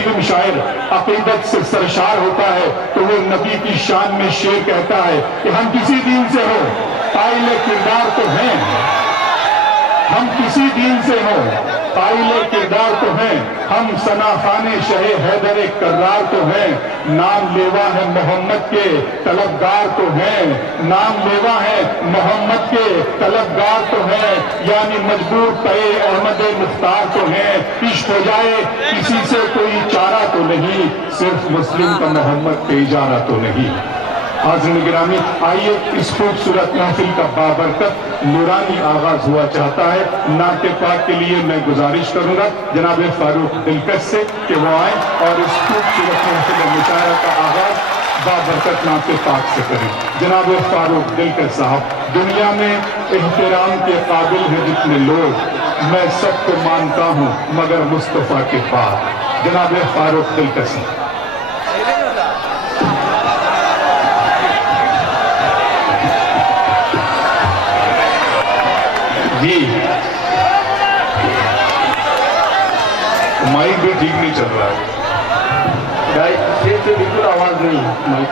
مسلم شاعر عقیدت سے سرشار ہوتا ہے تو وہ نبی کی شان میں شعر کہتا ہے کہ ہم کسی دین سے ہو قائل کردار تو ہیں، ہم کسی دین سے ہو قائل کردار تو ہیں، ہم ثناخان شہ حیدر کرار تو ہیں، نام لیوا ہے محمد کے طلبگار تو ہیں، نام لیوا ہے محمد کے طلبگار تو ہیں، یعنی مجبور پے احمد مختار تو ہیں، عشق ہو جائے کسی سے کوئی چارہ تو نہیں، صرف مسلم کا محمد پہ اجارہ تو نہیں۔ حاضرین گرامی، آئیے اس خوبصورت محفل کا بابرکت نورانی آغاز ہوا چاہتا ہے۔ نعت پاک کے لیے میں گزارش کروں گا جناب فاروق دلکش سے کہ وہ آئیں اور اس خوبصورت محفل مشاعرہ کا آغاز بابرکت نعت پاک سے کریں۔ جناب فاروق دلکش صاحب، دنیا میں احترام کے قابل ہیں جتنے لوگ، میں سب کو مانتا ہوں مگر مصطفیٰ کے بعد۔ جناب فاروق دلکش صاحب۔ جی مائک بھی ٹھیک نہیں چل رہا ہے، سے بالکل آواز نہیں ہے، مائک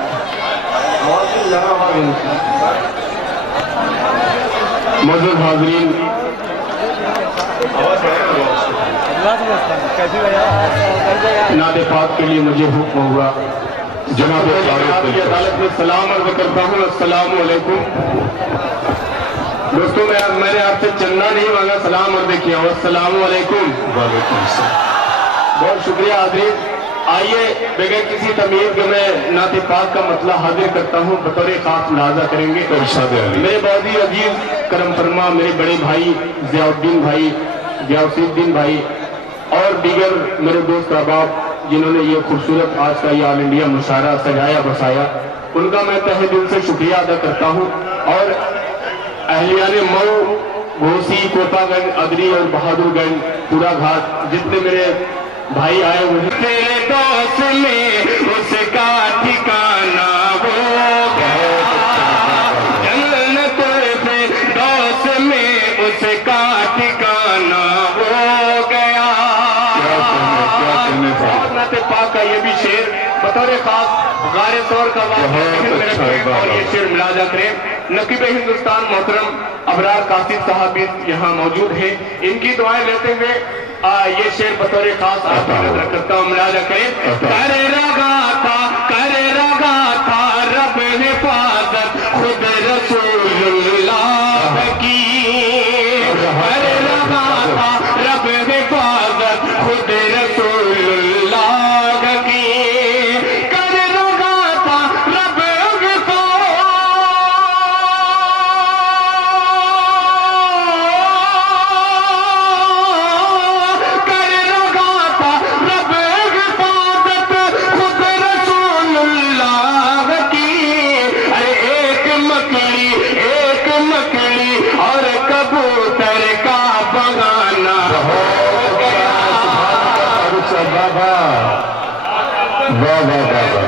آواز سے زیادہ آواز نہیں۔ معزز حاضرین، نعت پاک کے لیے مجھے حکم ہوا جناب فاروق کی عدالت میں سلام عرض کرتا ہوں۔ السلام علیکم دوستوں، میں نے آپ سے چندہ نہیں مانگا، سلام عرض کیا ہوں۔ السلام علیکم۔ وعلیکم السلام۔ بہت شکریہ حاضرین۔ آئیے بغیر کسی تمہید کے میں نعت پاک کا مطلع حاضر کرتا ہوں، بطور خاص ملاحظہ کریں گے میرے بہت ہی عزیز کرم فرما میرے بڑے بھائی ضیاء الدین بھائی، غیاث الدین بھائی اور دیگر میرے دوست احباب جنہوں نے یہ خوبصورت آج کا یہ آل انڈیا مشاعرہ سجایا بسایا، ان کا میں تہہ دل سے شکریہ ادا کرتا ہوں۔ اور اہلیان مئو، گھوسی، کوپا گنج، ادری اور بہادر گنج، پورا گھاٹ جتنے میرے بھائی آئے ہوئے ہیں، تیرے دوست میں اس کا ٹھکانہ ہو گیا، جنت پہ دوست میں اس کا ٹھکانہ ہو گیا۔ اور نعت پاک کا یہ بھی شعر بطور خاص غار طور کا اور یہ شعر ملاحظہ کریں۔ نقیب ہندوستان محترم ابرار قاسم صاحب بھی یہاں موجود ہیں، ان کی دعائیں لیتے ہوئے یہ شعر بطور خاص آپ کی نظر کرتا ہوں، ملاحظہ کریں۔ کر رگا تھا رب حفاظت خود رسول اللہ کی، کر رگا تھا رب حفاظت خود رسول اللہ کی، کر رگا تھا رب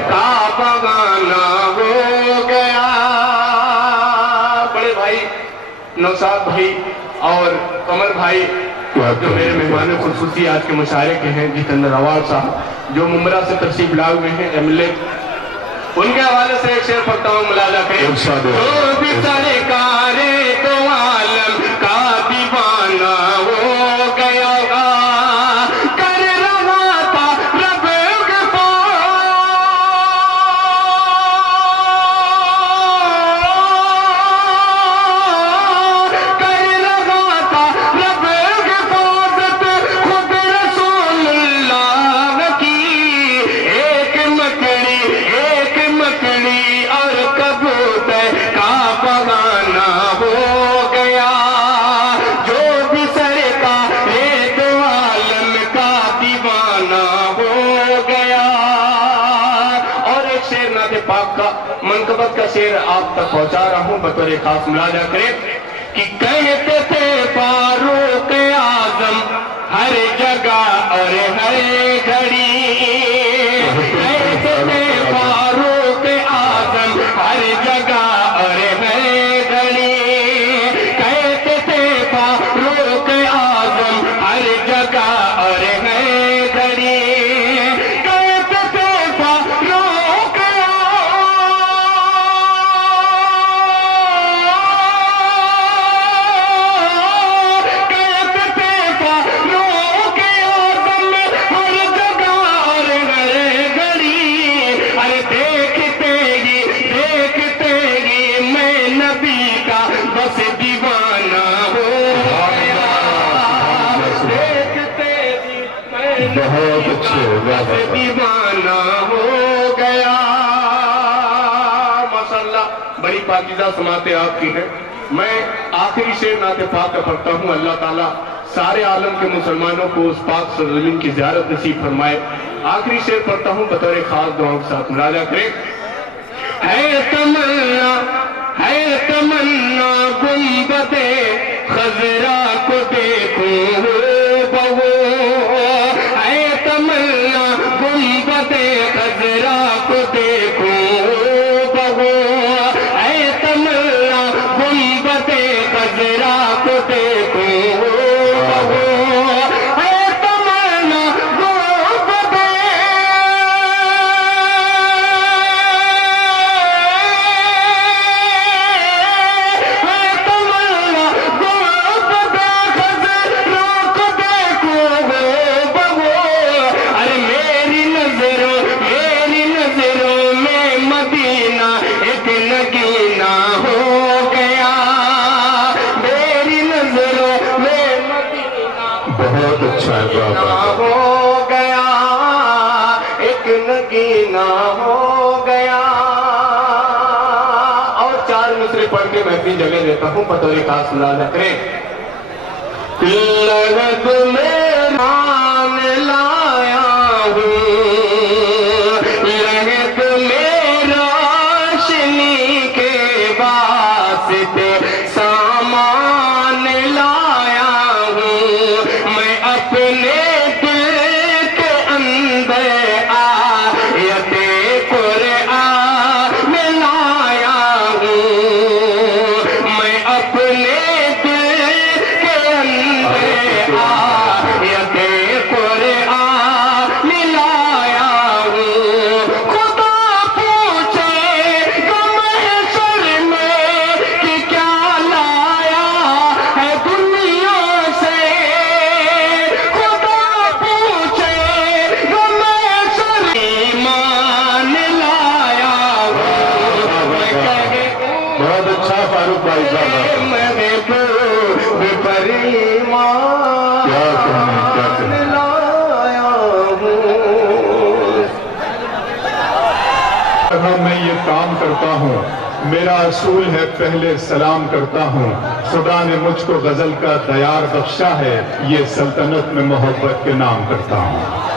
کا بغانا ہو گیا۔ بڑے بھائی نوشاد بھائی اور قمر بھائی جو میرے مہمان خصوصی آج کے مشاعرے کے ہیں، جتندر عواد صاحب جو ممبرا سے تشریف لائے ہوئے ہیں، MLA، ان کے حوالے سے ایک شعر پڑھتا ہوں، ملاحظہ کریں۔ تو بھی سرکار تو عالم کا دیوانہ ہو گیا گا، کر رہا تھا رب منقبت کا شعر آپ تک پہنچا رہا ہوں، بطور خاص ملاحظہ کریں کہ کہتے تھے فاروق اعظم ہر جگہ اور ہر گھڑی، کہتے تھے فاروق اعظم ہر جگہ اور ہر گھڑی، کہتے تھے فاروق اعظم ہر جگہ اور ہر گھڑی، دیوانہ ہو گیا. ماشاءاللہ بڑی پاکیزہ سماعتیں آپ کی ہیں. میں آخری شعر نعت پاک کا پڑھتا ہوں. اللہ تعالیٰ سارے عالم کے مسلمانوں کو اس پاک سرزمین کی زیارت نصیب فرمائے. آخری شعر پڑھتا ہوں بطور خاص دعاؤں کے ساتھ مراجعہ کریں. ہے تمنا گنبد خضرا کو دیکھوں بہو. ہے تمنا گنبد خضرا کو دیکھوں بہو. ہے تمنا گنبد خضرا کو دیکھوں بہو. ہے تمنا گنبد بہت اچھا ہے ہو گیا ایک نگینہ ہو گیا. اور 4 مصرے پڑھ کے میں اپنی جگہ دیتا ہوں بطور خاص مراجعہ کریں. لغت میں ران لایا ہوں, لغت میں روشنی کے واسطے سامان لایا ہوں. میں اپنے دل کے اندر آیت قرآن لایا ہوں. میں اپنے دل کے اندر آیت قرآن لایا ہوں. خدا پوچھے گا محشر میں کہ کیا لایا ہے دنیا سے. خدا پوچھے گا محشر ایمان لایا ہوں. میں کہے بہت اچھا فاروق بھائی صاحب. محبوب پر ایمان کیا کہنے لایا ہوں. میں یہ کام کرتا ہوں, میرا اصول ہے پہلے سلام کرتا ہوں. خدا نے مجھ کو غزل کا دیار بخشا ہے, یہ سلطنت میں محبت کے نام کرتا ہوں.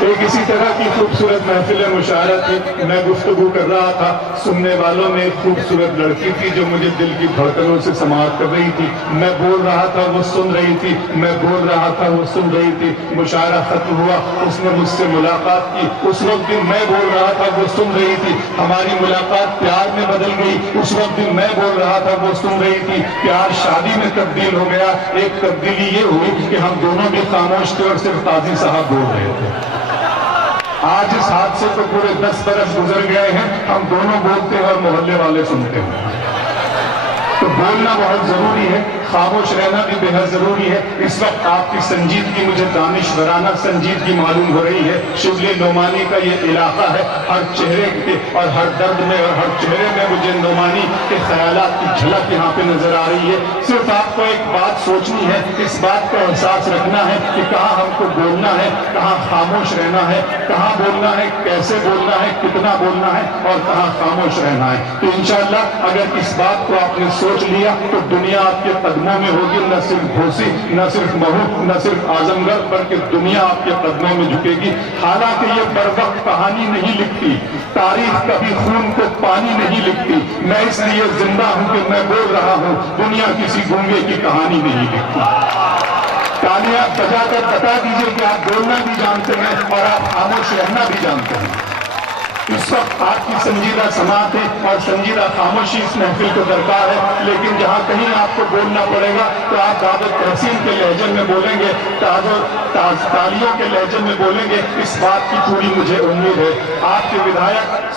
ایک اسی طرح کی خوبصورت محفل مشاعرہ تھی. میں گفتگو کر رہا تھا, سننے والوں میں ایک خوبصورت لڑکی تھی جو مجھے دل کی دھڑکنوں سے سماعت کر رہی تھی. میں بول رہا تھا وہ سن رہی تھی, میں بول رہا تھا وہ سن رہی تھی. مشاعرہ ختم ہوا, اس نے مجھ سے ملاقات کی. اس وقت بھی میں بول رہا تھا وہ سن رہی تھی. ہماری ملاقات پیار میں بدل گئی. اس وقت بھی میں بول رہا تھا وہ سن رہی تھی. پیار شادی میں تبدیل ہو گیا. ایک تبدیلی یہ ہوئی کہ ہم دونوں بھی خاموش تھے اور صرف قاضی صاحب بول رہے تھے. آج اس حادثے کو پورے 10 برس گزر گئے ہیں, ہم دونوں بولتے ہیں اور محلے والے سنتے ہیں. تو بولنا بہت ضروری ہے, خاموش رہنا بھی بہت ضروری ہے. اس وقت آپ کی سنجیدگی مجھے دانشورانہ سنجیدگی معلوم ہو رہی ہے. شبلی نعمانی کا یہ علاقہ ہے, ہر چہرے کے اور ہر درد میں اور ہر چہرے میں مجھے نعمانی کے خیالات کی جھلک یہاں پہ نظر آ رہی ہے. صرف آپ کو ایک بات سوچنی ہے, اس بات کا احساس رکھنا ہے کہ کہاں ہم کو بولنا ہے, کہاں خاموش رہنا ہے, کہاں بولنا ہے, کیسے بولنا ہے, کتنا بولنا ہے اور کہاں خاموش رہنا ہے. تو انشاءاللہ اگر اس بات کو آپ نے سوچ لیا تو دنیا آپ کے قدموں میں ہوگی. نہ صرف گھوسی, نہ صرف مہو, نہ صرف اعظم گڑھ, بلکہ دنیا آپ کے قدموں میں جھکے گی. حالانکہ یہ بر وقت کہانی نہیں لکھتی, تاریخ کبھی خون کو پانی نہیں لکھتی. میں اس لیے زندہ ہوں کہ میں بول رہا ہوں, دنیا کسی گونگے کی کہانی نہیں لکھتی. تالیاں بجا کر بتا دیجئے کہ آپ بولنا بھی جانتے ہیں اور آپ خاموش رہنا بھی جانتے ہیں. اس وقت آپ کی سنجیدہ سماعت ہے اور سنجیدہ خاموشی اس محفل کو درکار ہے. لیکن جہاں کہیں آپ کو بولنا پڑے گا تو آپ دعوت تحسین کے لہجے میں بولیں گے, تالیوں کے لہجے میں بولیں گے. اس بات کی پوری مجھے امید ہے. آپ کے ودھایک